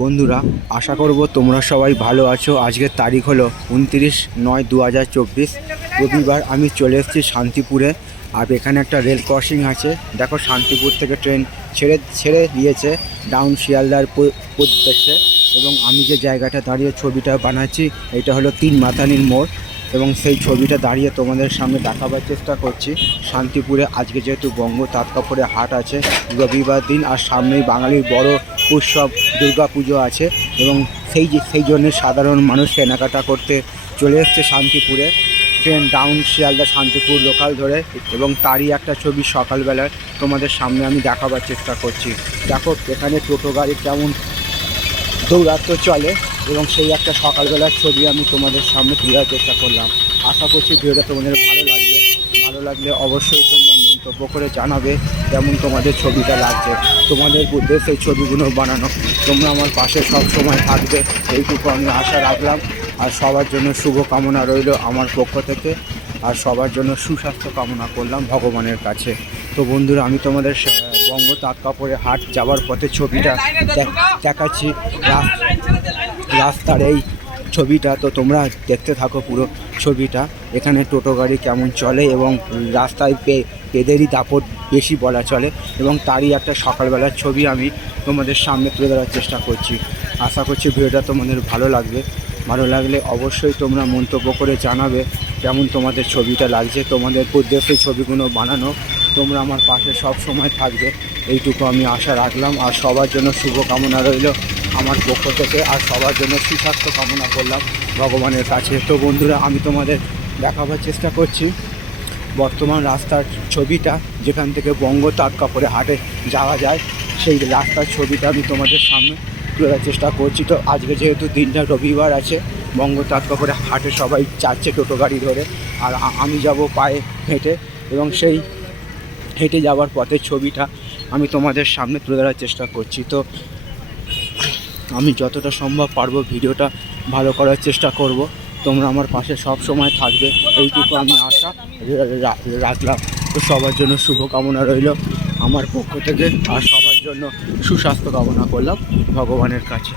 বন্ধুরা, আশা করব তোমরা সবাই ভালো আছো। আজকের তারিখ হলো উনত্রিশ নয় দু হাজার চব্বিশ। রবিবার আমি চলে এসেছি শান্তিপুরে। আর এখানে একটা রেল ক্রসিং আছে। দেখো শান্তিপুর থেকে ট্রেন ছেড়ে ছেড়ে দিয়েছে ডাউন শিয়ালদার উদ্দেশ্যে। এবং আমি যে জায়গাটা দাঁড়িয়ে ছবিটা বানাচ্ছি, এটা হলো তিন মাথানির মোড়। এবং সেই ছবিটা দাঁড়িয়ে তোমাদের সামনে দেখাবার চেষ্টা করছি। শান্তিপুরে আজকে যেহেতু বঙ্গ তাৎকাপুরে হাট আছে, রবিবার দিন আর সামনেই বাঙালির বড় উৎসব পুজো আছে এবং সেই যে, সেই জন্য সাধারণ মানুষ কেনাকাটা করতে চলে এসছে শান্তিপুরে। Train down Sealdah Shantipur local ধরে এবং তারই একটা ছবি সকালবেলায় তোমাদের সামনে আমি দেখাবার চেষ্টা করছি। দেখো, এখানে টোটো গাড়ি কেমন দৌড়াত্ম চলে এবং সেই একটা সকালবেলার ছবি আমি তোমাদের সামনে তুলে চেষ্টা করলাম। আশা করছি ভিডিওটা তোমাদের ভালো লাগবে। লাগলে অবশ্যই তোমরা মন্তব্য করে জানাবে কেমন তোমাদের ছবিটা লাগছে। তোমাদের বুদ্ধে সেই ছবিগুলো বানানো। তোমরা আমার পাশে সব সময় থাকবে, এইটুকু আমি আশা রাখলাম। আর সবার জন্য শুভ কামনা রইল আমার পক্ষ থেকে। আর সবার জন্য সুস্বাস্থ্য কামনা করলাম ভগবানের কাছে। তো বন্ধুরা, আমি তোমাদের বঙ্গ তাঁত কাপড়ে হাট যাওয়ার পথে ছবিটা দেখাচ্ছি। রাস- রাস্তার এই ছবিটা, তো তোমরা দেখতে থাকো পুরো ছবিটা। এখানে টোটো গাড়ি কেমন চলে এবং রাস্তায় পে, পেদেরই দাপট বেশি বলা চলে এবং তারই একটা সকালবেলার ছবি আমি তোমাদের সামনে তুলে ধরার চেষ্টা করছি। আশা করছি ভিডিওটা তোমাদের ভালো লাগবে। ভালো লাগলে অবশ্যই তোমরা মন্তব্য করে জানাবে কেমন তোমাদের ছবিটা লাগছে। তোমাদের উদ্দেশ্যে ছবিগুলো বানানো তোমরা আমার পাশে সব সময় থাকবে। এইটুকু আমি আশা রাখলাম। আর সবার জন্য শুভকামনা রইল। আমার পক্ষ থেকে আর সবার জন্য সুস্বাস্থ্য কামনা করলাম ভগবানের কাছে। তো বন্ধুরা, আমি তোমাদের দেখাবার চেষ্টা করছি। বর্তমান রাস্তার ছবিটা, যেখান থেকে বঙ্গ তাঁত কাপড়ে হাটে যাওয়া যায়, সেই রাস্তার ছবিটা আমি তোমাদের সামনে তুলে ধরার চেষ্টা করছি। তো আজকে যেহেতু দিনটা রবিবার আছে বঙ্গ তাঁত কাপড়ে হাটে সবাই যাচ্ছে টোটো গাড়ি ধরে। আর আমি যাব পায়ে হেঁটে এবং সেই হেঁটে যাওয়ার পথের ছবিটা আমি তোমাদের সামনে তুলে ধরার চেষ্টা করছি। তো আমি যতটা সম্ভব পারব ভিডিওটা ভালো করার চেষ্টা করব। তোমরা আমার পাশে সব সময় থাকবে। এইটুকু আমি আশা রাখলাম। তো সবার জন্য শুভকামনা রইল আমার পক্ষ থেকে আর সবার জন্য সুস্বাস্থ্য কামনা করলাম ভগবানের কাছে।